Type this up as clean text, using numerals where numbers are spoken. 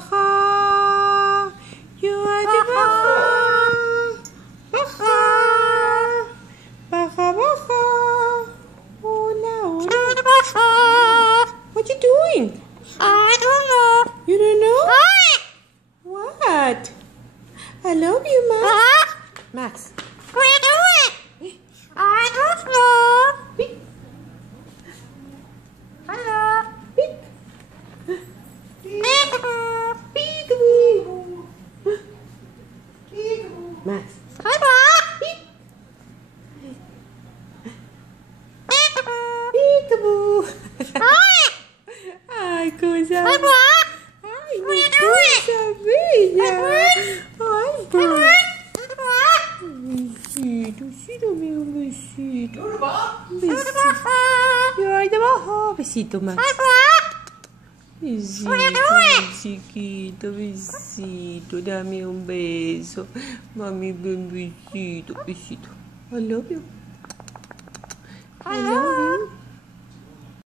Baja. You are the Baja. Baja. Baja, Baja. Hola, hola. What you doing? I don't know. You don't know? What? I love you, Max. Max. What are you doing? I don't know. Peek. Hello. Peek. Peekaboo. Peekaboo. Peekaboo. Max. Hi, Bob. Peek. Peekaboo. Peekaboo. Hi. Ai, coisa. Hi, Bob. Ai, What are you coisa bella. Ai, Bob. Hi, Besito, besito, meu besito. Bob. Besito. You are the Baja. Besito, Max. Bob. Besito, chiquito, besito. Dame un beso. Mami, ven, besito, besito. I love you. I love